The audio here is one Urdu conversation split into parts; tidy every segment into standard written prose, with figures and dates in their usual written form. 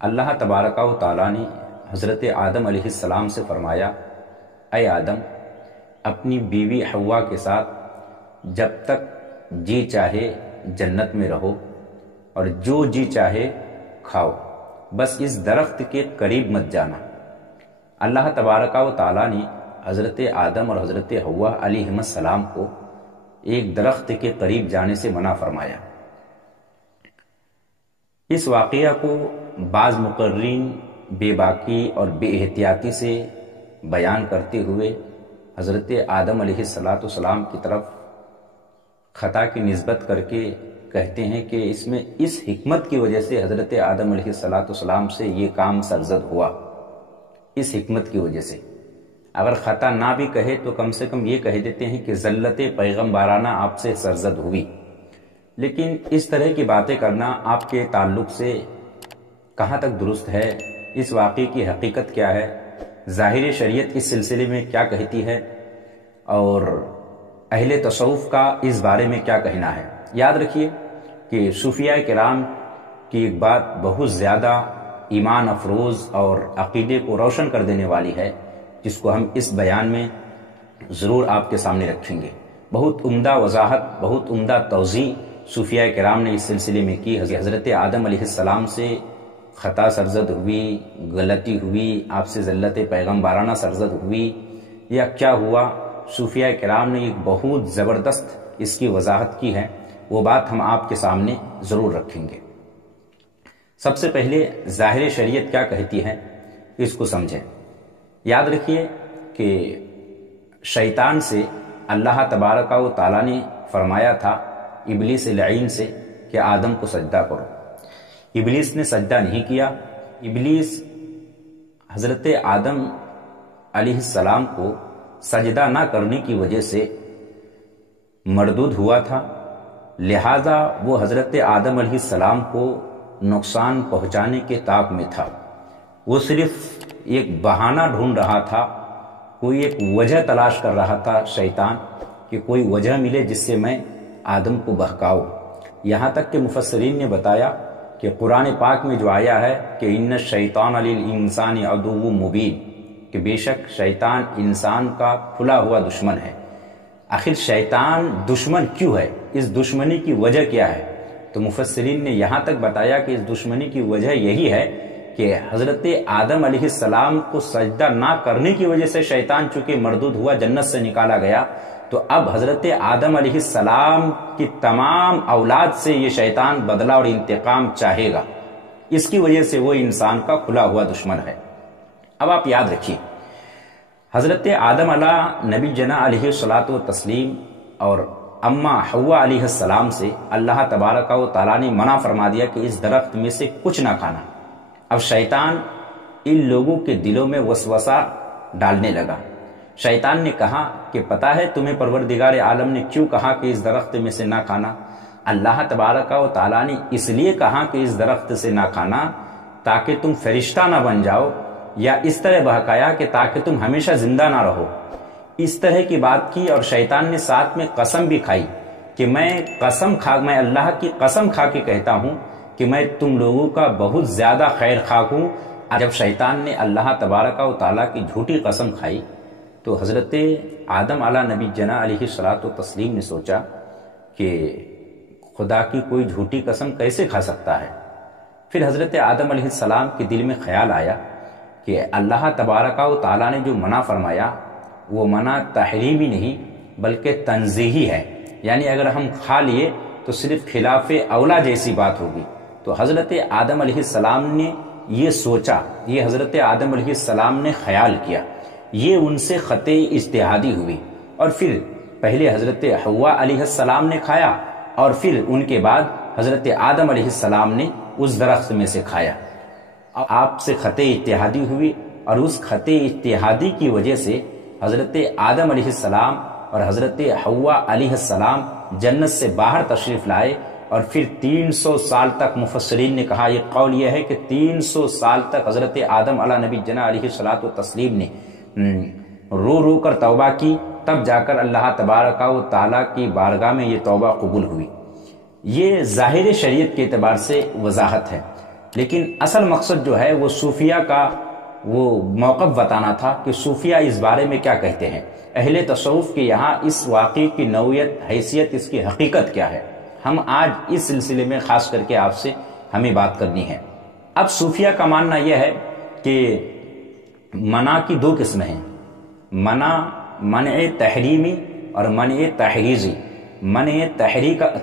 اللہ تبارک و تعالیٰ نے حضرت آدم علیہ السلام سے فرمایا، اے آدم، اپنی بیوی حوا کے ساتھ جب تک جی چاہے جنت میں رہو اور جو جی چاہے کھاؤ، بس اس درخت کے قریب مت جانا۔ اللہ تبارک و تعالیٰ نے حضرت آدم اور حضرت حوا علیہ السلام کو ایک درخت کے قریب جانے سے منع فرمایا۔ اس واقعہ کو بعض مقررین بے باکی اور بے احتیاطی سے بیان کرتے ہوئے حضرت آدم علیہ السلام کی طرف خطا کی نسبت کر کے کہتے ہیں کہ اس میں اس حکمت کی وجہ سے حضرت آدم علیہ السلام سے یہ کام سرزد ہوا، اس حکمت کی وجہ سے۔ اگر خطا نہ بھی کہے تو کم سے کم یہ کہہ دیتے ہیں کہ زلت پیغمبرانہ آپ سے سرزد ہوئی، لیکن اس طرح کی باتیں کرنا آپ کے تعلق سے کہاں تک درست ہے؟ اس واقعے کی حقیقت کیا ہے؟ ظاہر شریعت اس سلسلے میں کیا کہتی ہے اور اہل تصوف کا اس بارے میں کیا کہنا ہے؟ یاد رکھیے کہ صوفیاء کرام کی ایک بات بہت زیادہ ایمان افروز اور عقیدے کو روشن کر دینے والی ہے، جس کو ہم اس بیان میں ضرور آپ کے سامنے رکھیں گے۔ بہت عمدہ وضاحت، بہت عمدہ توضیح صوفیاء کرام نے اس سلسلے میں کی۔ حضرت آدم علیہ السلام سے خطا سرزد ہوئی، غلطی ہوئی، آپ سے زلت پیغمبرانہ سرزد ہوئی یا کیا ہوا؟ صوفیاء کرام نے ایک بہت زبردست اس کی وضاحت کی ہے، وہ بات ہم آپ کے سامنے ضرور رکھیں گے۔ سب سے پہلے ظاہر شریعت کیا کہتی ہے اس کو سمجھیں۔ یاد رکھیے کہ شیطان سے اللہ تبارک و تعالیٰ نے فرمایا تھا ابلیس لعین سے کہ آدم کو سجدہ کرو۔ ابلیس نے سجدہ نہیں کیا۔ ابلیس حضرت آدم علیہ السلام کو سجدہ نہ کرنے کی وجہ سے مردود ہوا تھا، لہذا وہ حضرت آدم علیہ السلام کو نقصان پہنچانے کے طاق میں تھا۔ وہ صرف ایک بہانہ ڈھونڈ رہا تھا، کوئی ایک وجہ تلاش کر رہا تھا شیطان کہ کوئی وجہ ملے جس سے میں آدم کو بہکاؤ۔ یہاں تک کہ مفسرین نے بتایا کہ قرآن پاک میں جو آیا ہے کہ ان الشیطان للانسان عدو مبین، کہ بے شک شیطان انسان کا کھلا ہوا دشمن ہے۔ آخر شیطان دشمن کیوں ہے؟ اس دشمنی کی وجہ کیا ہے؟ تو مفسرین نے یہاں تک بتایا کہ اس دشمنی کی وجہ یہی ہے کہ حضرت آدم علیہ السلام کو سجدہ نہ کرنے کی وجہ سے شیطان چونکہ مردود ہوا، جنت سے نکالا گیا، تو اب حضرت آدم علیہ السلام کی تمام اولاد سے یہ شیطان بدلہ اور انتقام چاہے گا۔ اس کی وجہ سے وہ انسان کا کھلا ہوا دشمن ہے۔ اب آپ یاد رکھیے، حضرت آدم علیہ نبی جنا علیہ الصلاۃ والتسلیم اور اماں حوا علیہ السلام سے اللہ تبارک و تعالیٰ نے منع فرما دیا کہ اس درخت میں سے کچھ نہ کھانا۔ اب شیطان ان لوگوں کے دلوں میں وسوسہ ڈالنے لگا۔ شیطان نے کہا کہ پتہ ہے تمہیں پروردگار عالم نے کیوں کہا کہ اس درخت میں سے نہ کھانا؟ اللہ تبارک و تعالیٰ نے اس لیے کہا کہ اس درخت سے نہ کھانا تاکہ تم فرشتہ نہ بن جاؤ، یا اس طرح بہکایا کہ تاکہ تم ہمیشہ زندہ نہ رہو۔ اس طرح کی بات کی، اور شیطان نے ساتھ میں قسم بھی کھائی کہ میں اللہ کی قسم کھا کے کہتا ہوں کہ میں تم لوگوں کا بہت زیادہ خیر خواہ ہوں۔ جب شیطان نے اللہ تبارک و تعالیٰ کی جھوٹی قسم کھائی تو حضرت آدم علیہ نبی جنا علیہ الصلاۃ والتسلیم نے سوچا کہ خدا کی کوئی جھوٹی قسم کیسے کھا سکتا ہے؟ پھر حضرت آدم علیہ السلام کے دل میں خیال آیا کہ اللہ تبارک و تعالیٰ نے جو منع فرمایا وہ منع تحریمی نہیں بلکہ تنزیہی ہے، یعنی اگر ہم کھا لیے تو صرف خلاف اولا جیسی بات ہوگی۔ تو حضرت آدم علیہ السلام نے یہ سوچا، یہ حضرت آدم علیہ السلام نے خیال کیا، یہ ان سے خطۂ اجتہادی ہوئی، اور پھر پہلے حضرت حوا علیہ السلام نے کھایا اور پھر ان کے بعد حضرت آدم علیہ السلام نے اس درخت میں سے کھایا۔ آپ سے خطۂ اجتہادی ہوئی، اور اس خطۂ اجتہادی کی وجہ سے حضرت آدم علیہ السلام اور حضرت حوا علیہ السلام جنت سے باہر تشریف لائے، اور پھر 300 سال تک مفسرین نے کہا، یہ قول یہ ہے کہ 300 سال تک حضرت آدم علیہ نبی جنا علیہ الصلاۃ والتسلیم نے رو رو کر توبہ کی، تب جا کر اللہ تبارک و تعالیٰ کی بارگاہ میں یہ توبہ قبول ہوئی۔ یہ ظاہر شریعت کے اعتبار سے وضاحت ہے، لیکن اصل مقصد جو ہے وہ صوفیہ کا وہ موقف بتانا تھا کہ صوفیہ اس بارے میں کیا کہتے ہیں، اہل تصوف کے یہاں اس واقعے کی نوعیت، حیثیت، اس کی حقیقت کیا ہے۔ ہم آج اس سلسلے میں خاص کر کے آپ سے ہمیں بات کرنی ہے۔ اب صوفیہ کا ماننا یہ ہے کہ منع کی دو قسمیں ہیں، منع تحریمی اور منع تحریزی۔ منع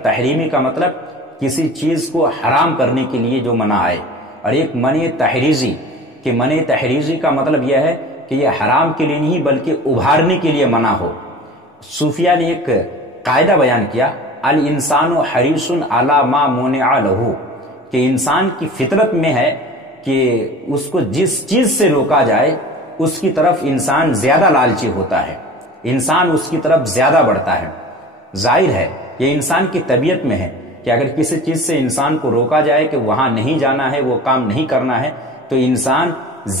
تحریمی کا مطلب کسی چیز کو حرام کرنے کے لیے جو منع آئے، اور ایک منع تحریزی، کہ منع تحریزی کا مطلب یہ ہے کہ یہ حرام کے لیے نہیں بلکہ ابھارنے کے لیے منع ہو۔ صوفیہ نے ایک قاعدہ بیان کیا، الانسان حریص علی ما منع لہ، کہ انسان کی فطرت میں ہے کہ اس کو جس چیز سے روکا جائے اس کی طرف انسان زیادہ لالچی ہوتا ہے، انسان اس کی طرف زیادہ بڑھتا ہے۔ ظاہر ہے یہ انسان کی طبیعت میں ہے کہ اگر کسی چیز سے انسان کو روکا جائے کہ وہاں نہیں جانا ہے، وہ کام نہیں کرنا ہے، تو انسان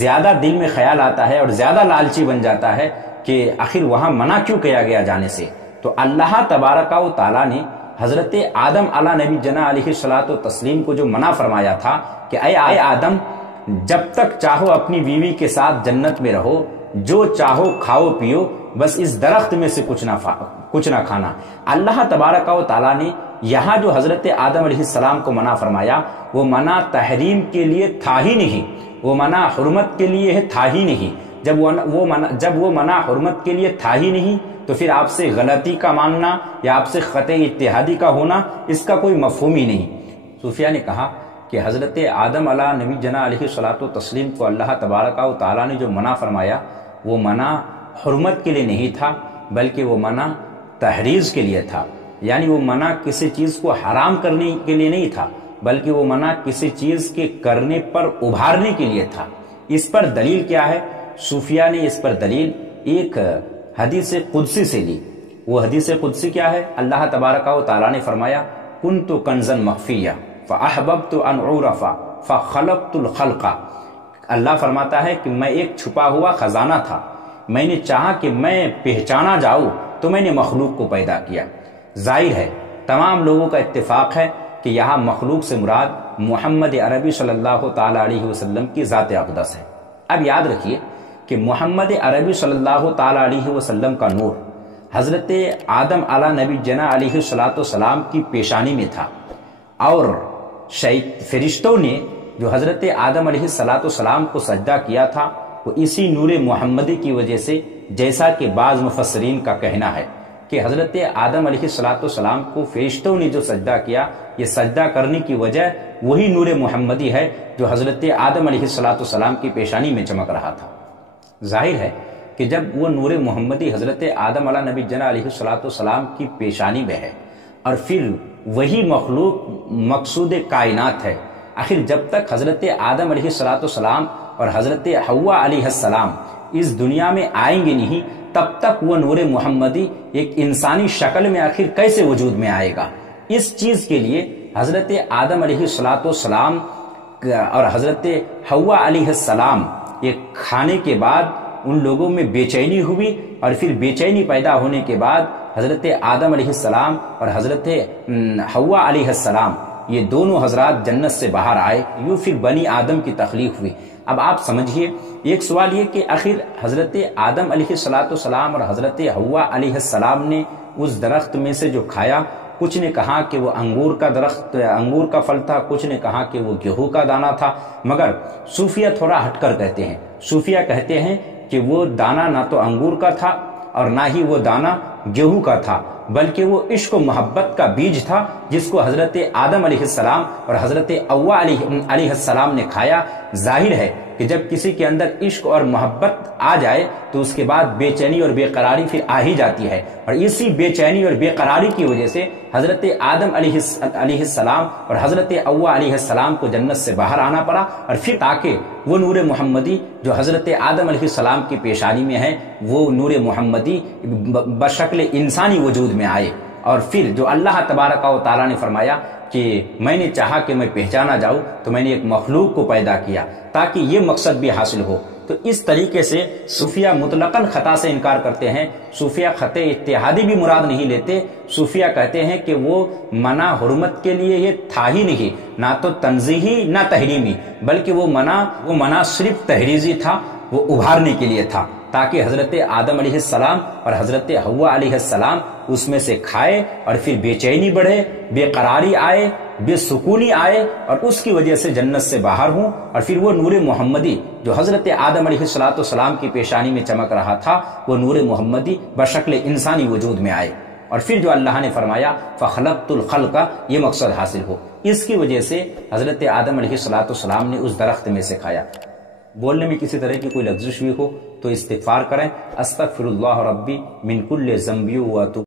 زیادہ دل میں خیال آتا ہے اور زیادہ لالچی بن جاتا ہے کہ آخر وہاں منع کیوں کیا گیا جانے سے۔ تو اللہ تبارک و تعالیٰ نے حضرت آدم علیہ نبی جنا علیہ الصلاۃ والتسلیم کو جو منع فرمایا تھا کہ اے آدم، جب تک چاہو اپنی بیوی کے ساتھ جنت میں رہو، جو چاہو کھاؤ پیو، بس اس درخت میں سے کچھ نہ کھانا۔ اللہ تبارک و تعالیٰ نے یہاں جو حضرت آدم علیہ السلام کو منع فرمایا، وہ منع تحریم کے لیے تھا ہی نہیں، وہ منع حرمت کے لیے تھا ہی نہیں۔ جب وہ منع حرمت کے لیے تھا ہی نہیں تو پھر آپ سے غلطی کا ماننا یا آپ سے خطأ اتحادی کا ہونا، اس کا کوئی مفہوم ہی نہیں۔ صوفیہ نے کہا کہ حضرت آدم علیہ نبی جنا علیہ الصلاۃ والتسلیم کو اللہ تبارک و تعالیٰ نے جو منع فرمایا، وہ منع حرمت کے لیے نہیں تھا بلکہ وہ منع تحریز کے لیے تھا، یعنی وہ منع کسی چیز کو حرام کرنے کے لیے نہیں تھا بلکہ وہ منع کسی چیز کے کرنے پر ابھارنے کے لیے تھا۔ اس پر دلیل کیا ہے؟ صوفیہ نے اس پر دلیل ایک حدیث قدسی سے لی۔ وہ حدیث قدسی کیا ہے؟ اللہ تبارک و تعالیٰ نے فرمایا، کنت کنزا مخفیہ فاحببت ان اعرف فخلقت الخلق۔ اللہ فرماتا ہے کہ میں ایک چھپا ہوا خزانہ تھا، میں نے چاہا کہ میں پہچانا جاؤں تو میں نے مخلوق کو پیدا کیا۔ ظاہر ہے تمام لوگوں کا اتفاق ہے کہ یہاں مخلوق سے مراد محمد عربی صلی اللہ تعالی علیہ وسلم کی ذات اقدس ہے۔ اب یاد رکھیے کہ محمد عربی صلی اللہ تعالی علیہ وسلم کا نور حضرت آدم علیہ نبی جنا علیہ الصلاۃ والسلام کی پیشانی میں تھا، اور فرشتوں نے جو حضرت آدم علیہ الصلاۃ والسلام کو سجدہ کیا تھا وہ اسی نور محمدی کی وجہ سے، جیسا کہ بعض مفسرین کا کہنا ہے کہ حضرت آدم علیہ الصلاۃ والسلام کو فرشتوں نے جو سجدہ کیا، یہ سجدہ کرنے کی وجہ وہی نور محمدی ہے جو حضرت آدم علیہ الصلاۃ والسلام کی پیشانی میں چمک رہا تھا۔ ظاہر ہے کہ جب وہ نور محمدی حضرت آدم علیہ نبی جنا علیہ الصلاۃ والسلام کی پیشانی میں ہے اور پھر وہی مخلوق مقصود کائنات ہے، آخر جب تک حضرت آدم علیہ الصلاۃ والسلام اور حضرت حوا علیہ السلام اس دنیا میں آئیں گے نہیں، تب تک وہ نور محمدی ایک انسانی شکل میں آخر کیسے وجود میں آئے گا؟ اس چیز کے لیے حضرت آدم علیہ الصلاۃ والسلام اور حضرت حوا علیہ السلام یہ کھانے کے بعد ان لوگوں میں بے چینی ہوئی، اور پھر بے چینی پیدا ہونے کے بعد حضرت آدم علیہ السلام اور حضرت حوا علیہ السلام یہ دونوں حضرات جنت سے باہر آئے، یوں پھر بنی آدم کی تخلیق ہوئی۔ اب آپ سمجھیے ایک سوال یہ کہ آخر حضرت آدم علیہ الصلاۃ والسلام اور حضرت حوا علیہ السلام نے اس درخت میں سے جو کھایا، کچھ نے کہا کہ وہ انگور کا درخت، انگور کا پھل تھا، کچھ نے کہا کہ وہ گیہوں کا دانہ تھا، مگر صوفیہ تھوڑا ہٹ کر کہتے ہیں۔ صوفیہ کہتے ہیں کہ وہ دانہ نہ تو انگور کا تھا اور نہ ہی وہ دانہ گیہوں کا تھا، بلکہ وہ عشق و محبت کا بیج تھا جس کو حضرت آدم علیہ السلام اور حضرت حوا علیہ السلام نے کھایا۔ ظاہر ہے کہ جب کسی کے اندر عشق اور محبت آ جائے تو اس کے بعد بے چینی اور بے قراری پھر آ ہی جاتی ہے، اور اسی بے چینی اور بے قراری کی وجہ سے حضرت آدم علیہ السلام اور حضرت حوا علیہ السلام کو جنت سے باہر آنا پڑا، اور پھر تاکہ وہ نور محمدی جو حضرت آدم علیہ السلام کی پیشانی میں ہے، وہ نور محمدی بشکل انسانی وجود میں آئے، اور پھر جو اللہ تبارک و تعالیٰ نے فرمایا کہ میں نے چاہا کہ میں پہچانا جاؤں تو میں نے ایک مخلوق کو پیدا کیا، تاکہ یہ مقصد بھی حاصل ہو تو اس طریقے سے صوفیہ مطلقاً خطا سے انکار کرتے ہیں، صوفیہ خطا اتحادی بھی مراد نہیں لیتے، صوفیہ کہتے ہیں کہ وہ منع حرمت کے لیے یہ تھا ہی نہیں، نہ تو تنزیہی نہ تحریمی، بلکہ وہ منع صرف تحریزی تھا، وہ ابھارنے کے لیے تھا، تاکہ حضرت آدم علیہ السلام اور حضرت حوا علیہ السلام اس میں سے کھائے اور پھر بے چینی بڑھے، بے قراری آئے، بے سکونی آئے اور اس کی وجہ سے جنت سے باہر ہوں، اور پھر وہ نور محمدی جو حضرت آدم علیہ السلام کی پیشانی میں چمک رہا تھا، وہ نور محمدی بشکل انسانی وجود میں آئے، اور پھر جو اللہ نے فرمایا فخلقت الخلق، یہ مقصد حاصل ہو۔ اس کی وجہ سے حضرت آدم علیہ السلام نے اس درخت میں سے کھایا۔ بولنے میں کسی طرح کی کوئی لغزش بھی ہو تو استغفار کریں، استغفر اللہ ربی من کل ذنب و اتوب